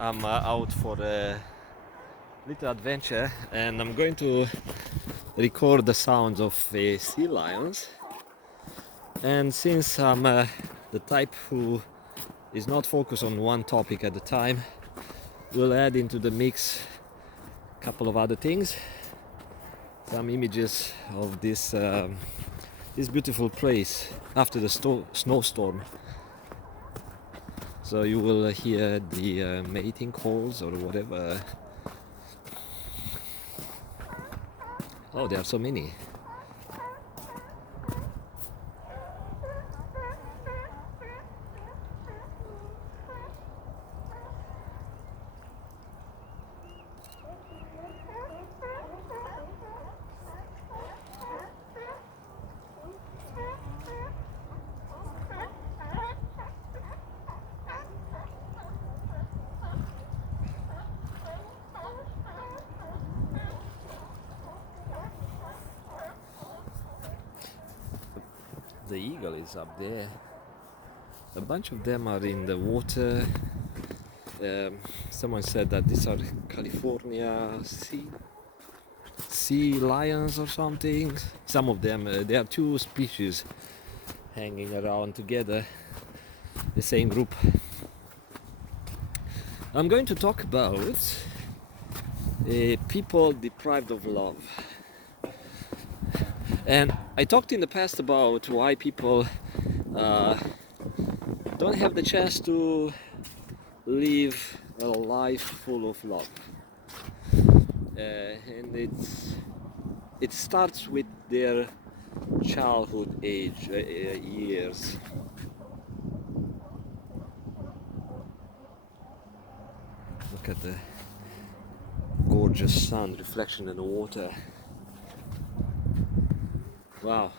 I'm out for a little adventure and I'm going to record the sounds of sea lions. And since I'm the type who is not focused on one topic at a time, we'll add into the mix a couple of other things, some images of this beautiful place after the snowstorm. So you will hear the mating calls or whatever. Oh, there are so many. The eagle is up there. A bunch of them are in the water. Someone said that these are California sea lions or something. Some of them, there are two species hanging around together, the same group. I'm going to talk about people deprived of love. And I talked in the past about why people don't have the chance to live a life full of love. And it starts with their childhood age years. Look at the gorgeous sun reflection in the water. Wow,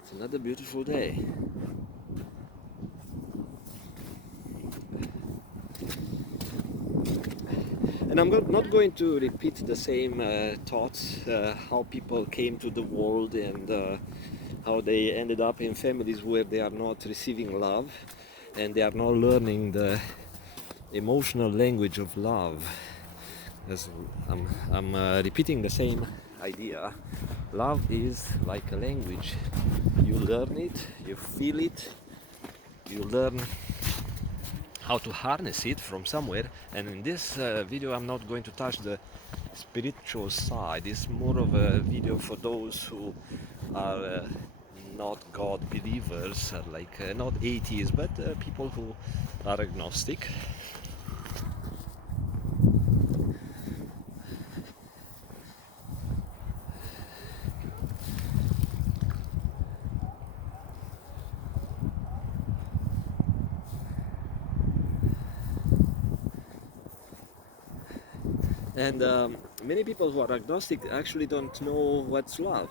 it's another beautiful day. And I'm not going to repeat the same thoughts, how people came to the world and how they ended up in families where they are not receiving love and they are not learning the emotional language of love. As I'm repeating the same idea. Love is like a language. You learn it, you feel it, you learn how to harness it from somewhere. And in this video I'm not going to touch the spiritual side. It's more of a video for those who are not God believers, not atheists, but people who are agnostic. And many people who are agnostic actually don't know what's love.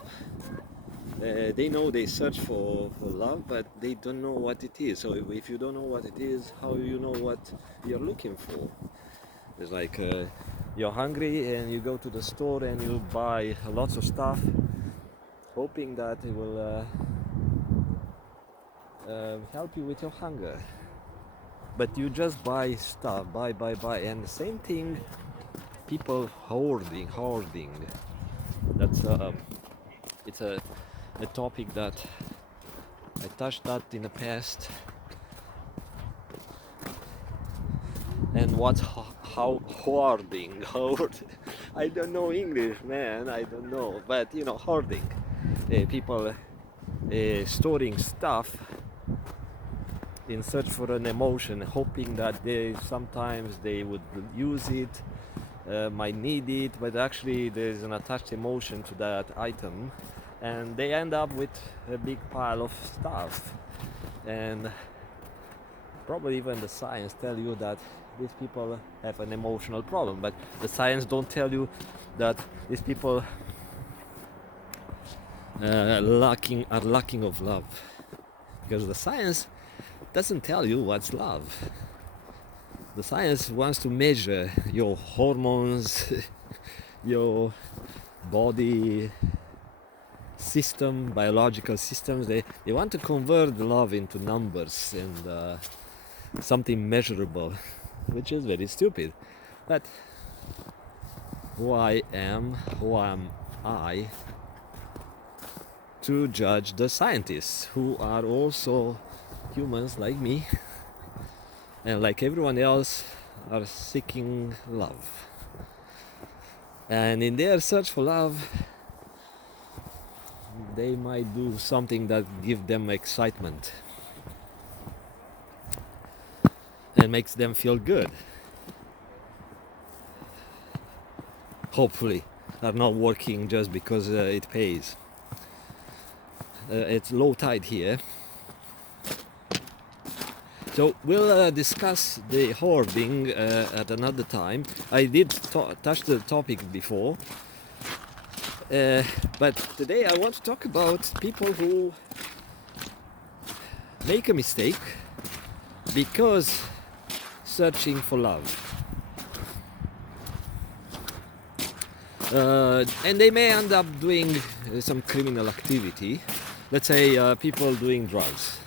They know they search for love, but they don't know what it is. So if you don't know what it is, how do you know what you're looking for? It's like you're hungry and you go to the store and you buy lots of stuff, hoping that it will help you with your hunger. But you just buy stuff, buy, and the same thing. People hoarding. That's it's a topic that I touched that in the past. And what's how hoarding? I don't know English, man. I don't know, but you know, hoarding. People storing stuff in search for an emotion, hoping that sometimes they would use it. Might need it, but actually there's an attached emotion to that item and they end up with a big pile of stuff. And probably even the science tell you that these people have an emotional problem, but the science don't tell you that these people are lacking of love, because the science doesn't tell you what's love. The science wants to measure your hormones, your body system, biological systems. They want to convert love into numbers, and something measurable, which is very stupid. But who am I to judge the scientists who are also humans like me and like everyone else are seeking love. And in their search for love, they might do something that gives them excitement and makes them feel good. Hopefully, are not working just because it pays. It's low tide here. So we'll discuss the hoarding at another time. I did touch the topic before, but today I want to talk about people who make a mistake because searching for love. And they may end up doing some criminal activity. Let's say people doing drugs.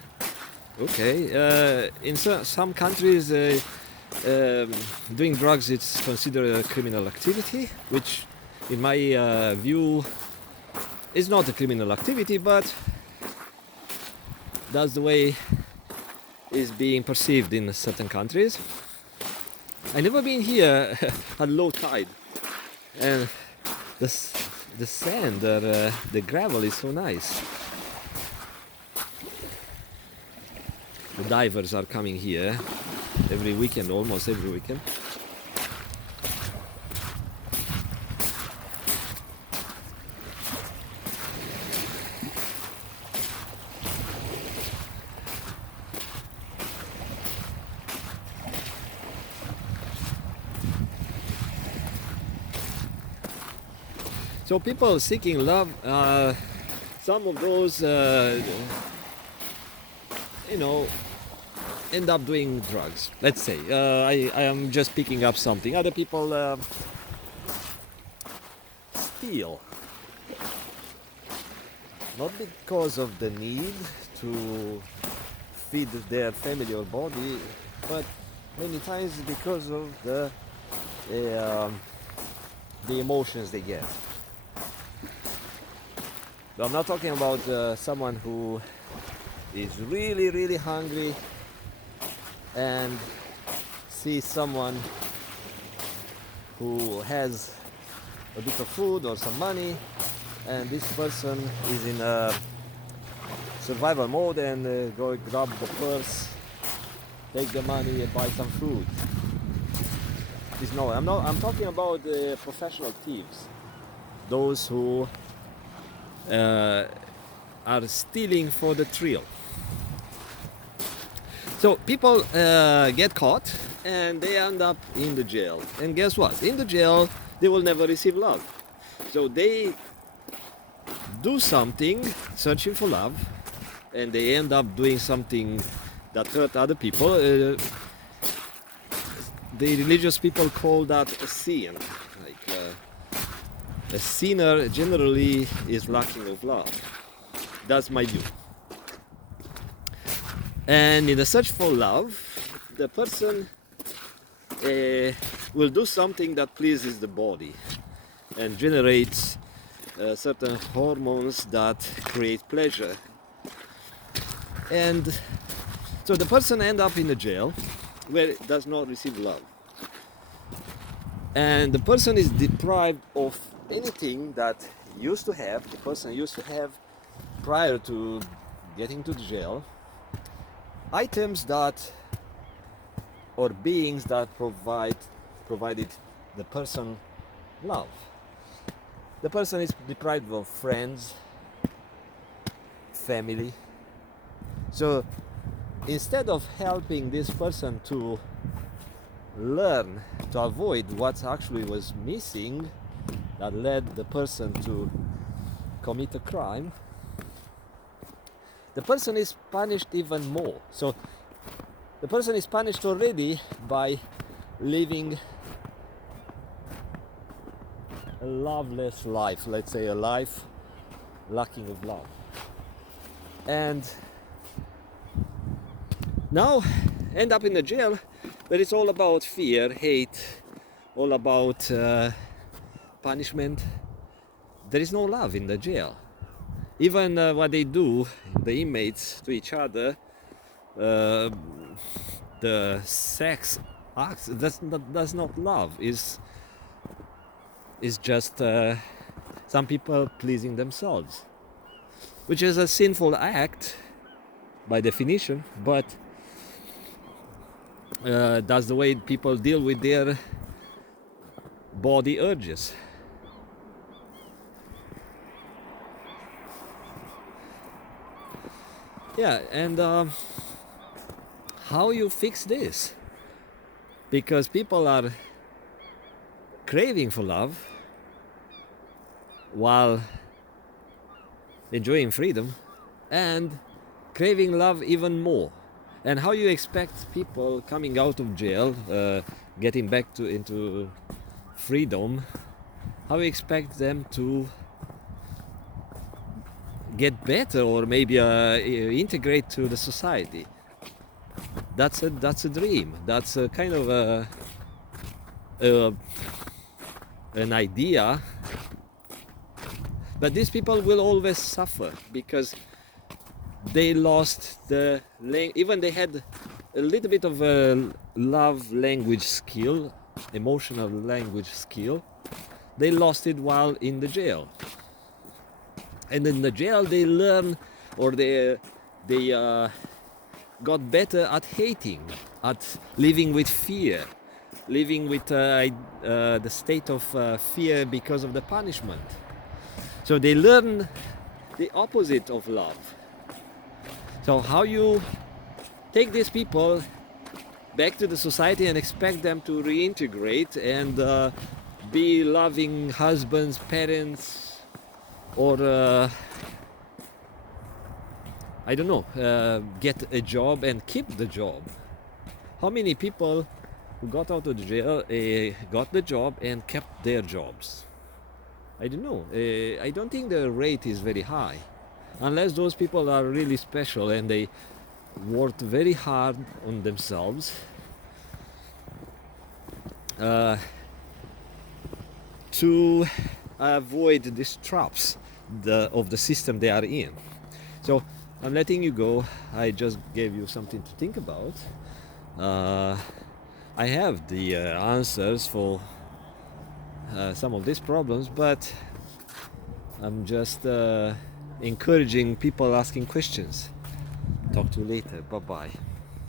Okay, in some countries doing drugs it's considered a criminal activity, which in my view is not a criminal activity, but that's the way it's being perceived in certain countries. I've never been here at low tide, and the sand or the gravel is so nice. The divers are coming here every weekend, almost every weekend. So people seeking love, some of those, end up doing drugs. Let's say I am just picking up something. Other people steal, not because of the need to feed their family or body, but many times because of the emotions they get. So I'm not talking about someone who is really, really hungry and sees someone who has a bit of food or some money, and this person is in a survival mode and go grab the purse, take the money and buy some food. I'm talking about professional thieves, those who are stealing for the thrill. So people get caught and they end up in the jail. And guess what? In the jail, they will never receive love. So they do something searching for love, and they end up doing something that hurt other people. The religious people call that a sin. A sinner generally is lacking of love. That's my view. And in the search for love, the person will do something that pleases the body and generates certain hormones that create pleasure. And so the person ends up in a jail where it does not receive love. And the person is deprived of anything that the person used to have prior to getting to the jail. Items that, or beings that provided the person love. The person is deprived of friends, family. So instead of helping this person to learn to avoid what actually was missing that led the person to commit a crime, the person is punished even more. So the person is punished already by living a loveless life, let's say a life lacking of love. And now end up in the jail, but it's all about fear, hate, all about punishment. There is no love in the jail. Even what they do, the inmates to each other, the sex acts, that's not love. Is just some people pleasing themselves, which is a sinful act by definition, but that's the way people deal with their body urges. Yeah, and how you fix this? Because people are craving for love while enjoying freedom, and craving love even more. And how you expect people coming out of jail, getting back into freedom, how you expect them to get better or maybe integrate to the society? That's a dream. That's a kind of an idea. But these people will always suffer because they lost even they had a little bit of a love language skill, emotional language skill. They lost it while in the jail. And in the jail they learn, or they got better at hating, at living with fear, living with the state of fear because of the punishment. So they learn the opposite of love. So how you take these people back to the society and expect them to reintegrate and be loving husbands, parents, or I don't know, get a job and keep the job? How many people who got out of the jail got the job and kept their jobs? I don't know. I don't think the rate is very high, unless those people are really special and they worked very hard on themselves to avoid these traps of the system they are in. So I'm letting you go. I just gave you something to think about. I have the answers for some of these problems, but I'm just encouraging people asking questions. Talk to you later. Bye bye.